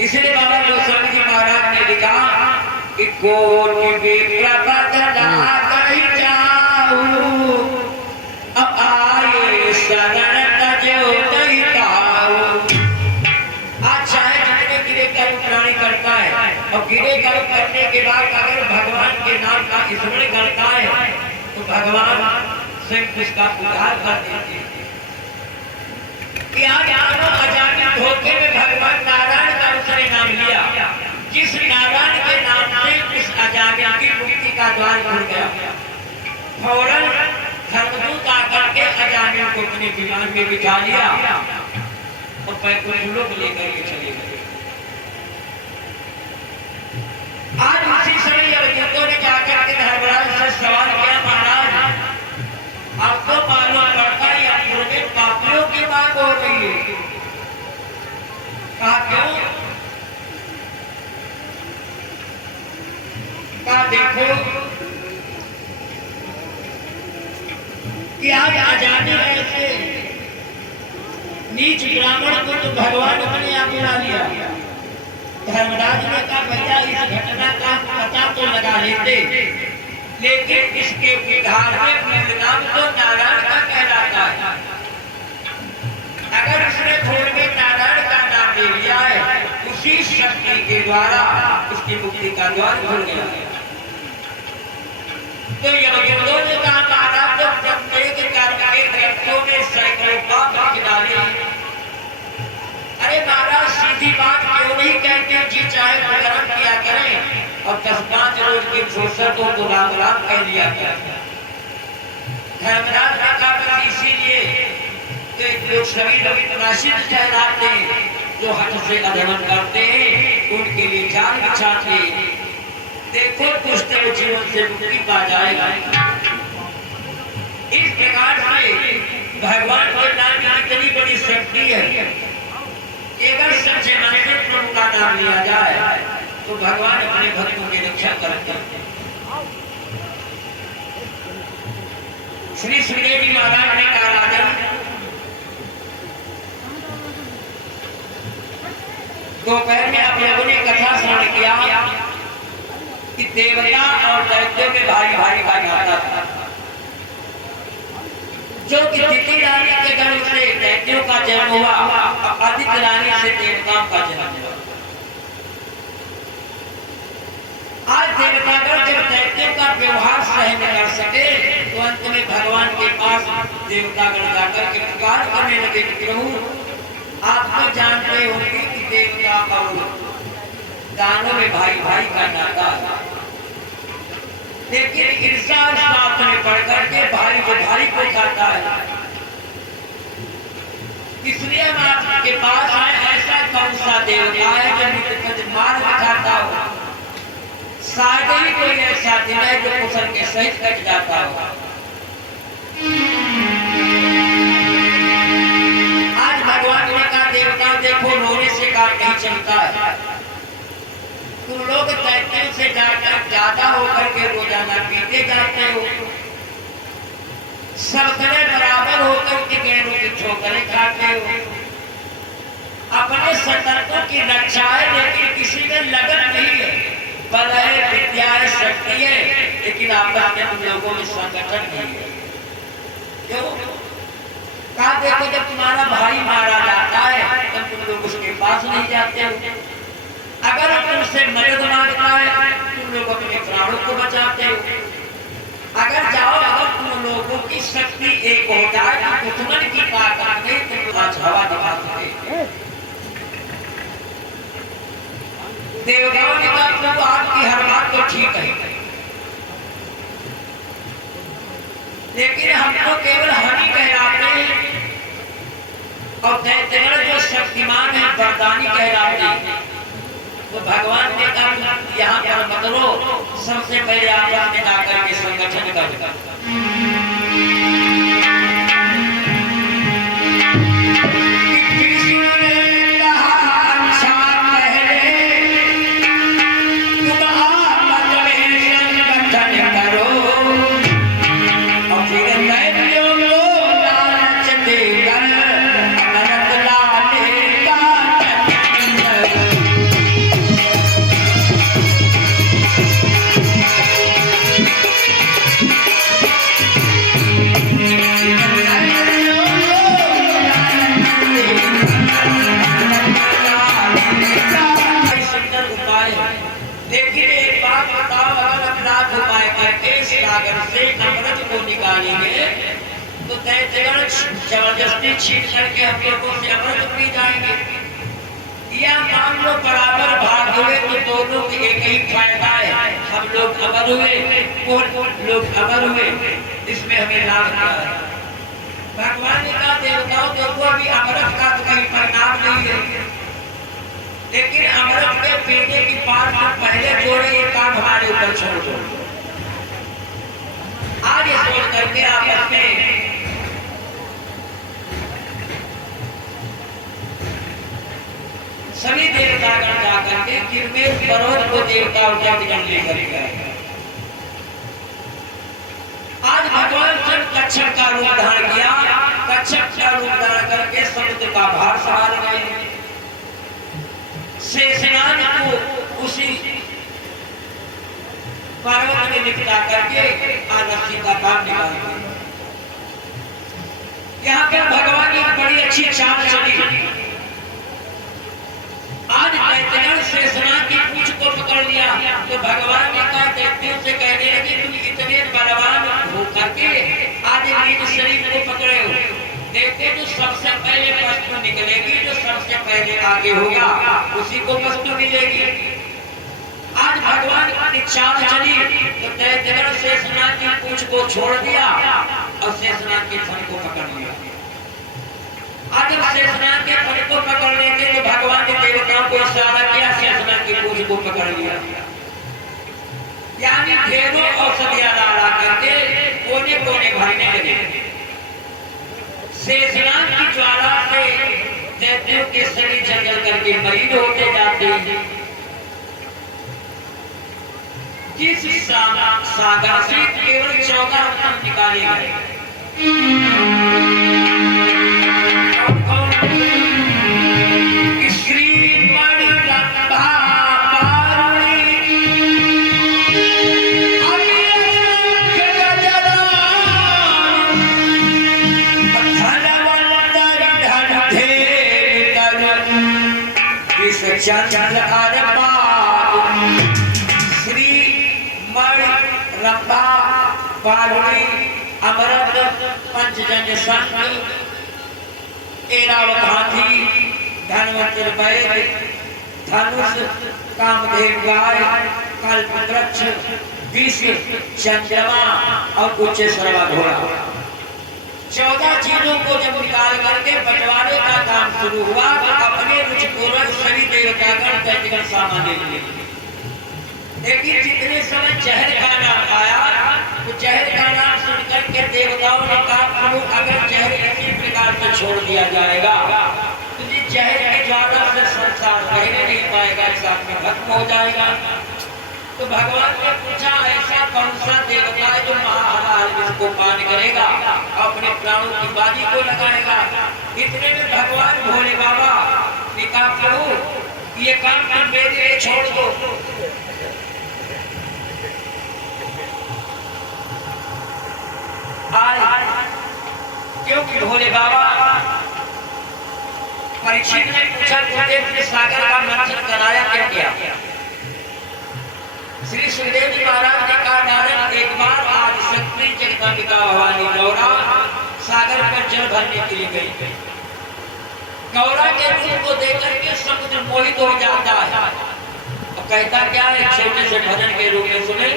इसलिए बाबा गोस्वामी जी महाराज ने लिखा कि कोटि विप्रपद लागी जाऊं, अब आए शरण तजो नहीं पाऊं। आज चाहे जितने गिरे कर्म प्राणी करता है और गिरे कर्म करने के बाद अगर भगवान के नाम का स्मरण करता है तो भगवान स्वयं उसका उद्धार कर देते हैं। अजाने धोखे में भगवान नारायण का उसने नाम लिया, जिस नारायण के नाम से उस अजाने की मुक्ति का द्वार खुल गया। फौरन धर्मदूत आकर के अजाने को अपने विमान में बिठा लिया और पैकुंठलों को लेकर के चले गए। आज उसी समय अवधूतों ने जाकर के धर्मराज से सवाल किया, महाराज आपको मालूम पड़ता है अंकुर में पापियों की मांग हो रही है। कहा क्यों? कहा देखो कि आज अजाने ऐसे नीच ब्राह्मण को तो भगवान अपने आप बुला लिया। धर्मराज ने कहा भैया इस घटना का पता तो लगा लेते, लेकिन इसके उद्धार में मूल नाम तो नारायण का कहलाता है। अगर उसने थोड़ में नारायण का नाम ले लिया है, उसी शक्ति के द्वारा उसकी मुक्ति का द्वार खुल गया। तो यमदूतों ने कहा महाराज तो प्रत्येक कर्म के व्यक्तियों में सैकड़ों पाप लिख डाले। अरे महाराज सीधी बात क्यों नहीं कहते, जी चाहे तो कर्म किया करें और 10-5 रोज के फुर्सतों को राम राम कह लिया करें। धर्मराज ने कहा इसीलिए लोग सभी लोग नासिद कहलाते हैं, जो हट से अधर्म करते हैं उनके लिए जान बिछाते हैं। देखो दुष्ट जीवन से मुक्ति पा जाएगा। इस प्रकार से भगवान के नाम की इतनी बड़ी शक्ति है, अगर सच्चे मन से प्रभु का नाम लिया जाए तो भगवान अपने भक्तों की रक्षा करते हैं। श्री सुखदेव जी महाराज ने कहा राजन दोपहर में आप लोगों ने कथा श्रवण किया कि देवता और दैत्यों में भारी भारी का नाता था। जो कि दिति रानी के गर्भ से दैत्यों का जन्म हुआ, आदित्य रानी से देवताओं का जन्म हुआ। आज देवतागण जब दैत्यों का व्यवहार सह न कर सके तो अंत में भगवान के पास देवतागण जाकर के पुकार करने लगे कि प्रभु आप तो जानते होंगे कि देवता और दानों में भाई भाई का नाता है, लेकिन ईर्ष्या और स्वार्थ में पढ़कर के भाई जो भाई को खाता है। इसलिए हम आपके पास आए, ऐसा कौन सा देवता है जो नित्य मार खाता हो? शायद ही कोई ऐसा दिन है जो कुशल के सहित कट जाता हो। आज भगवान ने कहा देवता देखो रोने से काम नहीं चलता है, तुम लोग दैत्यों से जाकर ज्यादा होकर के रोजाना पीते जाते हो, सबसे बराबर होकर के गैरों की ठोकरें खाते हो। अपने सतर्कों की रक्षा है लेकिन किसी में लगन नहीं है, बल है, विद्या है, शक्ति है, लेकिन आपस में तुम लोगों में संगठन नहीं है। क्यों? कहा देखो जब तुम्हारा भाई मारा जाता है तब तुम लोग उसके पास नहीं जाते हो। अगर तुमसे मदद मांगता है तुम लोग अपने प्राणों को बचाते हो। अगर जाओ, अगर तुम लोगों की शक्ति एक हो जाए तो दुश्मन की ताकत नहीं तुम आज हवा दिखा सके। देवताओं ने कहा प्रभु आपकी हर बात तो ठीक है, लेकिन हमको केवल हरि कहलाते हैं और दैत्यगण जो शक्तिमान है वरदानी कहलाते हैं। तो भगवान ने कहा यहाँ पर मत रो, सबसे पहले आप में जाकर के संगठन कर। दैत्यगण जबरदस्ती छीन करके हम लोगों से अमृत पी जाएंगे, या मान लो बराबर भाग हुए तो दोनों में एक ही फायदा है, हम लोग अमर हुए, वो लोग अमर हुए, इसमें हमें लाभ क्या है? भगवान ने कहा देवताओं देखो अभी अमृत का तो कहीं परिणाम नहीं है, लेकिन अमृत के पीने की बात जो पहले जोड़े ये काम हमारे ऊपर छोड़ दो। आज ये सोच करके आपस में सभी देवतागण जाकर के किरमेल पर्वत को देवता उद्यान लेकर गए। आज भगवान जब कच्छप का रूप धारण किया, कच्छप का रूप धारण करके समुद्र का भार संभाल गए। शेषनाग को उसी पर्वत में निकला करके रस्सी का काम निकाल दिया। यहाँ पर भगवान की बड़ी अच्छी चाल चली। आज दैत्यगण शेषनाग की पूंछ को पकड़ लिया तो भगवान ने कहा दैत्यों से कहने लगे तुम इतने बलवान हो करके आज नीच शरीर को पकड़े हो, देखते जो सबसे पहले वस्तु निकलेगी, जो सबसे पहले आगे होगा उसी को वस्तु मिलेगी। आज भगवान की चाल चली तो दैत्यगण शेषनाग की पूंछ को छोड़ दिया और शेषनाग के फन को पकड़ लिया। आज जब शेषनाग के फन को पकड़ लेते तो भगवान ने देवताओं को इशारा किया, शेषनाग की पूंछ को पकड़ लिया। यानी ढेरों औषधियां ला करके कोने कोने भरने लगे। शेषनाग की ज्वाला से दैत्यों के शरीर जल करके मलिन होते जाते हैं। जिस सागर से केवल 14 रत्न निकाले गए, श्री मणि रंभा पारुणी अमृत पंचजन्य संघ ऐरावत हाथी धनवंतर वैद्य धनुष कामधेव गाय कल्प वृक्ष विष चंद्रमा और उच्च सर्वा घोड़ा, 14 चीजों को जब निकाल करके बंटवारे का काम शुरू हुआ तो अपने रुचिपूर्वक सभी देवतागण दैत्यगण सामान्य लिए। लेकिन जितने समय जहर का नाम आया तो जहर का नाम सुनकर के देवताओं ने कहा अगर जहर इसी प्रकार से छोड़ दिया जाएगा तो जिस जहर की ज्वाला से संसार रहने नहीं पाएगा, साथ में खत्म हो जाएगा। तो भगवान ने पूछा ऐसा कौन सा देवता है जो महाहलाल जिसको पान करेगा अपने प्राणों की बाजी को लगाएगा। इतने में भगवान भोले बाबा ने कहा प्रभु ये काम तुम मेरे लिए छोड़ दो। आज क्योंकि भोले बाबा परीक्षित ने पूछा तुमने सागर का मंथन कराया क्या किया? श्री सुखदेव जी महाराज ने कहा नारद एक बार आदिशक्ति जगदम्बिका भवानी गौरा सागर पर जल भरने के लिए गई। गौरा के रूप को देखकर के समुद्र मोहित हो जाता है और कहता क्या है छोटे से भजन के रूप में सुने